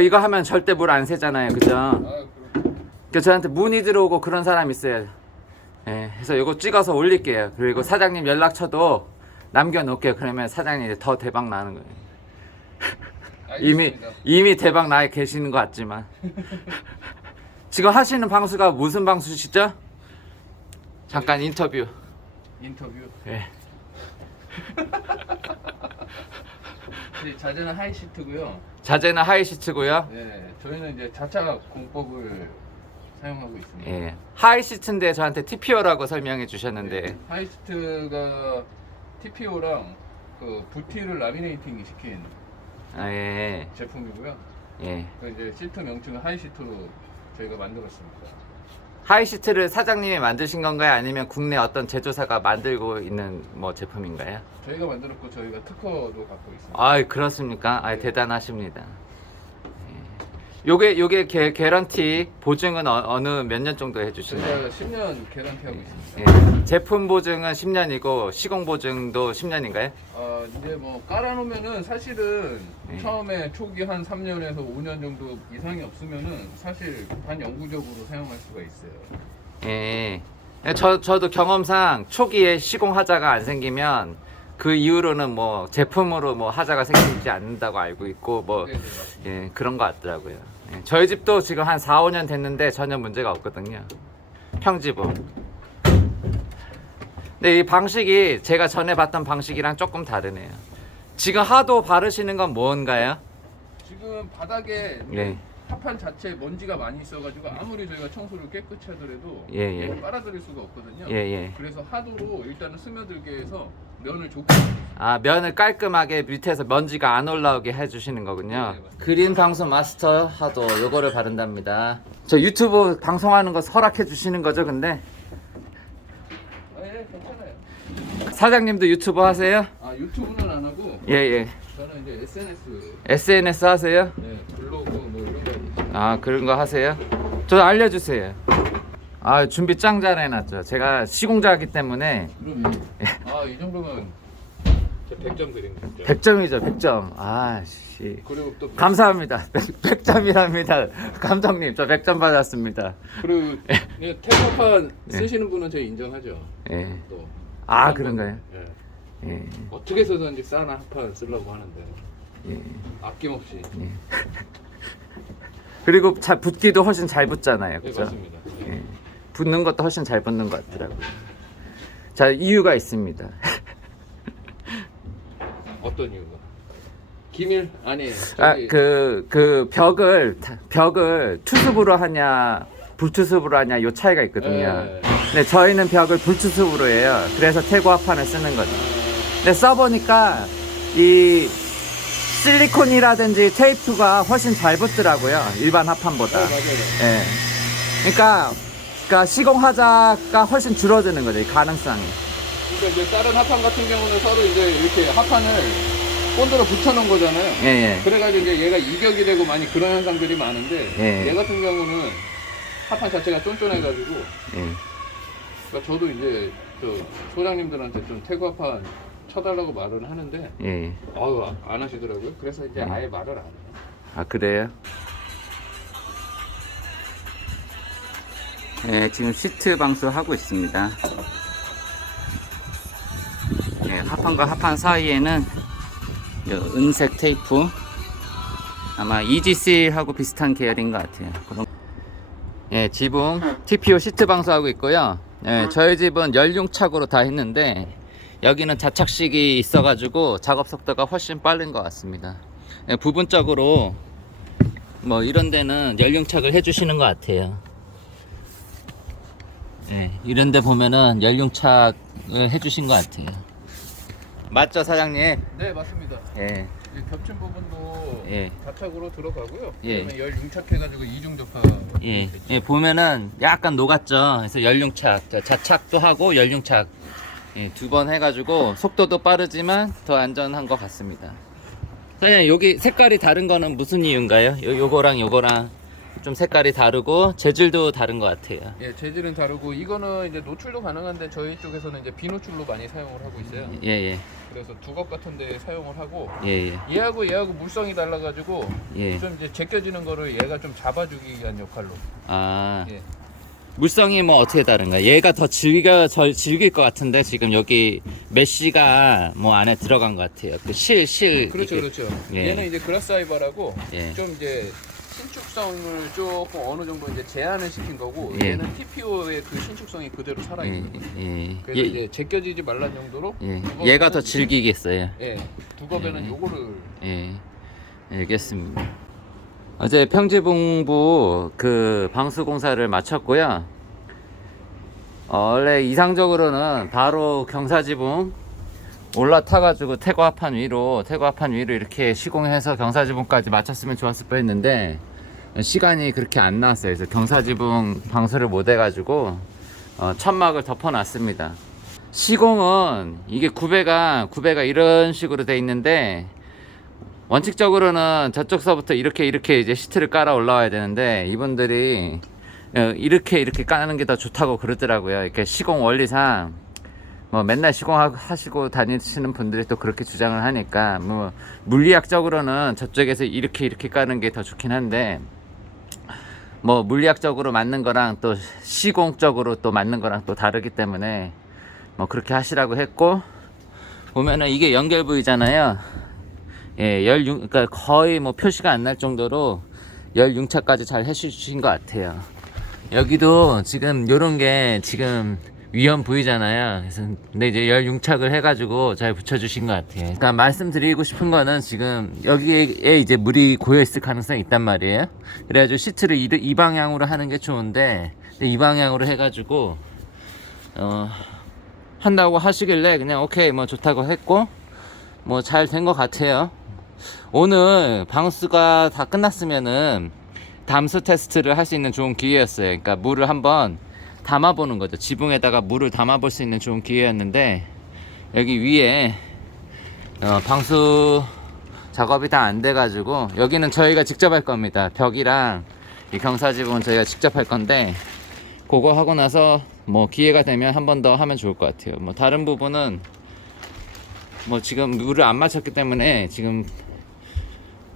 이거 하면 절대 물 안 새잖아요, 그죠? 그 저한테 문의 들어오고 그런 사람 있어요. 예, 그래서 이거 찍어서 올릴게요. 그리고 사장님 연락처도 남겨놓을게요. 그러면 사장님 이제 더 대박 나는 거예요. 이미 대박 나 계시는 것 같지만. 지금 하시는 방수가 무슨 방수시죠? 잠깐 인터뷰. 예. 자재는 하이시트고요. 자재는 하이시트고요. 네, 저희는 이제 자차 공법을 사용하고 있습니다. 예. 하이시트인데 저한테 TPO라고 설명해 주셨는데. 네, 하이시트가 TPO랑 그 부티를 라미네이팅 시킨 예. 제품이고요. 예. 그 이제 시트 명칭은 하이시트로 저희가 만들었습니다. 하이시트를 사장님이 만드신 건가요? 아니면 국내 어떤 제조사가 만들고 있는 뭐 제품인가요? 저희가 만들었고 저희가 특허도 갖고 있습니다. 아, 그렇습습니까? 아, 네. 대단하십니다. 예. 요게 개런티 보증은 어느 몇 년 정도 해주시나요? 저희가 10년 개런티하고 있습니다. 예. 제품 보증은 10년이고 시공 보증도 10년인가요? 이제 뭐 깔아놓으면은 사실은 네. 처음에 초기 한 3년에서 5년 정도 이상이 없으면은 사실 반영구적으로 사용할 수가 있어요. 예. 저도 경험상 초기에 시공 하자가 안 생기면 그 이후로는 뭐 제품으로 뭐 하자가 생기지 않는다고 알고 있고 뭐 네, 네, 맞습니다. 예, 그런 것 같더라고요. 예. 저희 집도 지금 한 4, 5년 됐는데 전혀 문제가 없거든요. 평지부. 근데 이 방식이 제가 전에 봤던 방식이랑 조금 다르네요. 지금 하도 바르시는 건 뭔가요? 지금 바닥에 예. 합판 자체에 먼지가 많이 있어가지고 아무리 저희가 청소를 깨끗이 하더라도 예, 예. 얘를 빨아들일 수가 없거든요. 예, 예. 그래서 하도로 일단은 스며들게 해서 면을 좋게 아, 면을 깔끔하게 밑에서 먼지가 안 올라오게 해주시는 거군요. 네, 맞습니다. 그린 방수 마스터 하도 요거를 바른답니다. 저 유튜브 방송하는 거 허락해 주시는 거죠, 근데? 예, 괜찮아요. 사장님도 유튜브 하세요? 유튜브는 안 하고 예, 예. 저는 이제 SNS 하세요? 네, 블로그 뭐 이런 거 아, 그런 거 하세요? 저 알려주세요. 아, 준비 짱 잘 해놨죠. 제가 시공자이기 때문에. 그러면 이 정도면 100점 드립니다. 100점이죠, 100점. 아, 씨. 그리고 또 감사합니다. 100점이랍니다. 감독님, 저 100점 받았습니다. 그리고 태국판 쓰시는 분은 저희 인정하죠. 예. 또 아, 그런가요? 예. 예. 어떻게 해서든지 싸나 합판 쓰려고 하는데 예. 아낌없이. 예. 그리고 잘 붙기도 훨씬 잘 붙잖아요. 네, 그죠? 맞습니다. 네. 예. 붙는 것도 훨씬 잘 붙는 것 같더라고요. 자, 이유가 있습니다. 어떤 이유가? 기밀 아니에요. 아, 저기 그 벽을 투습으로 하냐, 불투습으로 하냐, 요 차이가 있거든요. 예. 근데 저희는 벽을 불투습으로 해요. 그래서 태고 합판을 쓰는 거죠. 근데 써보니까 이 실리콘이라든지 테이프가 훨씬 잘 붙더라고요. 일반 합판보다. 맞아요. 예. 그러니까 시공하자가 훨씬 줄어드는 거죠. 이 가능성이. 그러니까 이제 다른 합판 같은 경우는 서로 이제 이렇게 합판을 본드로 붙여놓은 거잖아요. 예, 예. 그래가지고 이제 얘가 이격이 되고 많이 그런 현상들이 많은데 예. 얘 같은 경우는 합판 자체가 쫀쫀해가지고 예. 그러니까 저도 이제 저 소장님들한테 좀 태구 합판 쳐달라고 말을 하는데 예. 안 하시더라고요. 그래서 이제 아예 말을 안 해요. 아, 그래요? 네, 지금 시트 방수 하고 있습니다. 네, 합판과 합판 사이에는 은색 테이프, 아마 이지실하고 비슷한 계열인 것 같아요. 예, 지붕 TPO 시트 방수하고 있고요. 예, 저희 집은 연륜착으로 다 했는데 여기는 자착식이 있어가지고 작업 속도가 훨씬 빠른 것 같습니다. 예, 부분적으로 뭐 이런 데는 연륜착을 해주시는 것 같아요. 예, 이런 데 보면은 연륜착을 해주신 것 같아요. 맞죠, 사장님? 네, 맞습니다. 예, 이 겹친 부분도 예. 자착으로 들어가고요. 예. 그다음에 열 융착해가지고 이중 접합. 예, 예, 보면은 약간 녹았죠. 그래서 연륜착, 자착도 하고 연륜착 예, 2번 해가지고 속도도 빠르지만 더 안전한 것 같습니다. 사장님, 여기 색깔이 다른 거는 무슨 이유인가요? 요거랑 요거랑 좀 색깔이 다르고 재질도 다른 것 같아요. 예, 재질은 다르고 이거는 이제 노출도 가능한데 저희 쪽에서는 이제 비노출로 많이 사용을 하고 있어요. 예예. 그래서 두겁 같은 데 사용을 하고 예예. 얘하고 물성이 달라가지고 예. 좀 이제 제껴지는 거를 얘가 좀 잡아주기 위한 역할로. 아 예. 물성이 뭐 어떻게 다른가? 얘가 더 질길 것 같은데 지금 여기 메쉬가 뭐 안에 들어간 것 같아요. 그 실 그렇죠, 이렇게. 그렇죠. 예. 얘는 이제 그라스아이바라고 예. 좀 이제 신축성을 조금 어느 정도 이제 제한을 시킨 거고 예. 얘는 TPO의 그 신축성이 그대로 살아 예. 있는 거예요. 예. 그래서 이제 제껴지지 말란 정도로. 예. 두껍에는 얘가 더 질기겠어요. 예, 두껍에는 예. 요거를. 예. 알겠습니다. 어제 평지봉부 그 방수 공사를 마쳤고요. 원래 이상적으로는 바로 경사지붕 올라타가지고 태고합판 위로 이렇게 시공해서 경사지붕까지 마쳤으면 좋았을 뻔했는데 시간이 그렇게 안 나왔어요. 그래서 경사지붕 방수를 못 해가지고 천막을 덮어놨습니다. 시공은 이게 구배가 이런 식으로 돼 있는데 원칙적으로는 저쪽서부터 이렇게 이제 시트를 깔아 올라와야 되는데 이분들이 이렇게 까는 게 더 좋다고 그러더라고요. 이렇게 시공 원리상 뭐 맨날 시공하시고 다니시는 분들이 또 그렇게 주장을 하니까 뭐 물리학적으로는 저쪽에서 이렇게 까는 게 더 좋긴 한데 뭐 물리학적으로 맞는 거랑 또 시공적으로 또 맞는 거랑 또 다르기 때문에 뭐 그렇게 하시라고 했고 보면은 이게 연결 부위잖아요. 예, 그러니까 거의 뭐 표시가 안 날 정도로 열융차까지 잘 해주신 것 같아요. 여기도 지금 요런 게 지금 위험 부위잖아요. 그래서 근데 이제 열융착을 해가지고 잘 붙여주신 것 같아요. 그러니까 말씀드리고 싶은 거는 지금 여기에 이제 물이 고여 있을 가능성이 있단 말이에요. 그래가지고 시트를 이 방향으로 하는 게 좋은데 이 방향으로 해가지고 한다고 하시길래 그냥 오케이 뭐 좋다고 했고 뭐 잘 된 것 같아요. 오늘 방수가 다 끝났으면은 담수 테스트를 할 수 있는 좋은 기회였어요. 그러니까 물을 한번 담아보는 거죠. 지붕에다가 물을 담아볼 수 있는 좋은 기회였는데 여기 위에 방수 작업이 다 안 돼가지고 여기는 저희가 직접 할 겁니다. 벽이랑 이 경사지붕은 저희가 직접 할 건데 그거 하고 나서 뭐 기회가 되면 한 번 더 하면 좋을 것 같아요. 뭐 다른 부분은 뭐 지금 물을 안 맞췄기 때문에 지금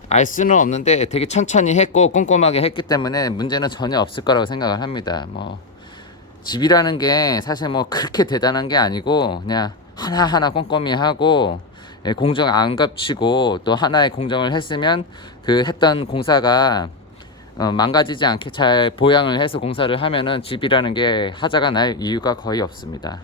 알 수는 없는데 되게 천천히 했고 꼼꼼하게 했기 때문에 문제는 전혀 없을 거라고 생각을 합니다. 뭐 집이라는 게 사실 뭐 그렇게 대단한 게 아니고 그냥 하나하나 꼼꼼히 하고 공정 안 겹치고 또 하나의 공정을 했으면 그 했던 공사가 망가지지 않게 잘 보양을 해서 공사를 하면은 집이라는 게 하자가 날 이유가 거의 없습니다.